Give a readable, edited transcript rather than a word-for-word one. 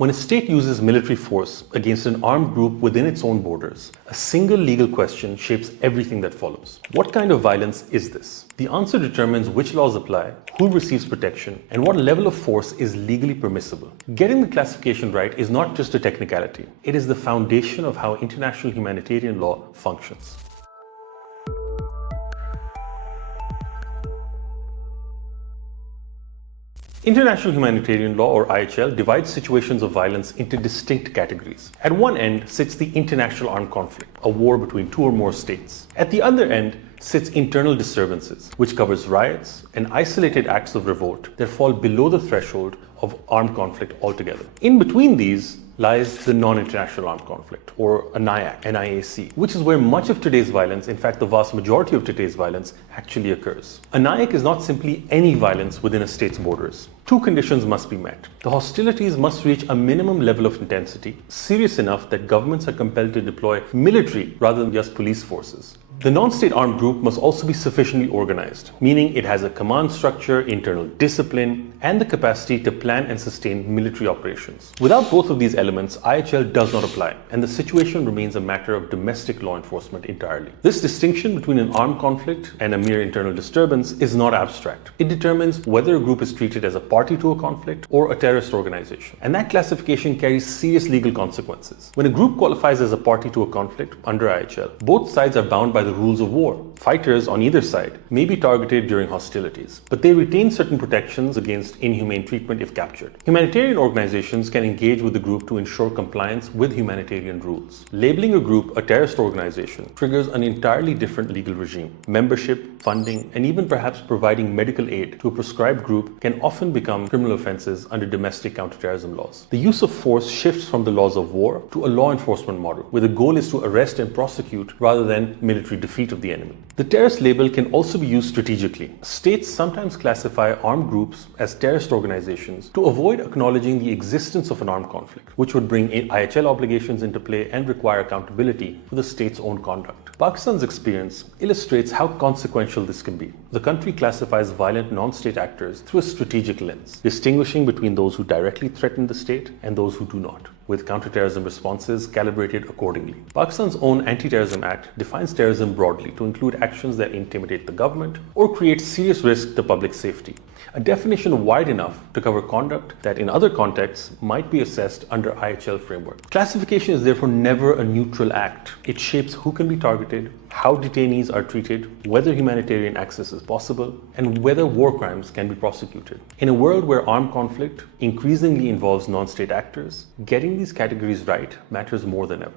When a state uses military force against an armed group within its own borders, a single legal question shapes everything that follows. What kind of violence is this? The answer determines which laws apply, who receives protection, and what level of force is legally permissible. Getting the classification right is not just a technicality. It is the foundation of how international humanitarian law functions. International humanitarian law, or IHL, divides situations of violence into distinct categories. At one end sits the international armed conflict, a war between two or more states. At the other end sits internal disturbances, which covers riots and isolated acts of revolt that fall below the threshold of armed conflict altogether. In between these lies the non-international armed conflict, or a NIAC, which is where much of today's violence, in fact the vast majority of today's violence, actually occurs. A NIAC is not simply any violence within a state's borders. Two conditions must be met. The hostilities must reach a minimum level of intensity, serious enough that governments are compelled to deploy military rather than just police forces. The non-state armed group must also be sufficiently organized, meaning it has a command structure, internal discipline, and the capacity to plan and sustain military operations. Without both of these elements, IHL does not apply, and the situation remains a matter of domestic law enforcement entirely. This distinction between an armed conflict and a mere internal disturbance is not abstract. It determines whether a group is treated as a party to a conflict or a terrorist organization, and that classification carries serious legal consequences. When a group qualifies as a party to a conflict under IHL, both sides are bound by the rules of war. Fighters on either side may be targeted during hostilities, but they retain certain protections against inhumane treatment if captured. Humanitarian organizations can engage with the group to ensure compliance with humanitarian rules. Labeling a group a terrorist organization triggers an entirely different legal regime. Membership, funding, and even perhaps providing medical aid to a proscribed group can often become criminal offenses under domestic counterterrorism laws. The use of force shifts from the laws of war to a law enforcement model, where the goal is to arrest and prosecute rather than military defeat of the enemy. The terrorist label can also be used strategically. States sometimes classify armed groups as terrorist organizations to avoid acknowledging the existence of an armed conflict, which would bring IHL obligations into play and require accountability for the state's own conduct. Pakistan's experience illustrates how consequential this can be. The country classifies violent non-state actors through a strategic lens, distinguishing between those who directly threaten the state and those who do not, with counterterrorism responses calibrated accordingly. Pakistan's own Anti-Terrorism Act defines terrorism broadly to include actions that intimidate the government or create serious risk to public safety, a definition wide enough to cover conduct that in other contexts might be assessed under IHL framework. Classification is therefore never a neutral act. It shapes who can be targeted, how detainees are treated, whether humanitarian access is possible, and whether war crimes can be prosecuted. In a world where armed conflict increasingly involves non-state actors, getting these categories right matters more than ever.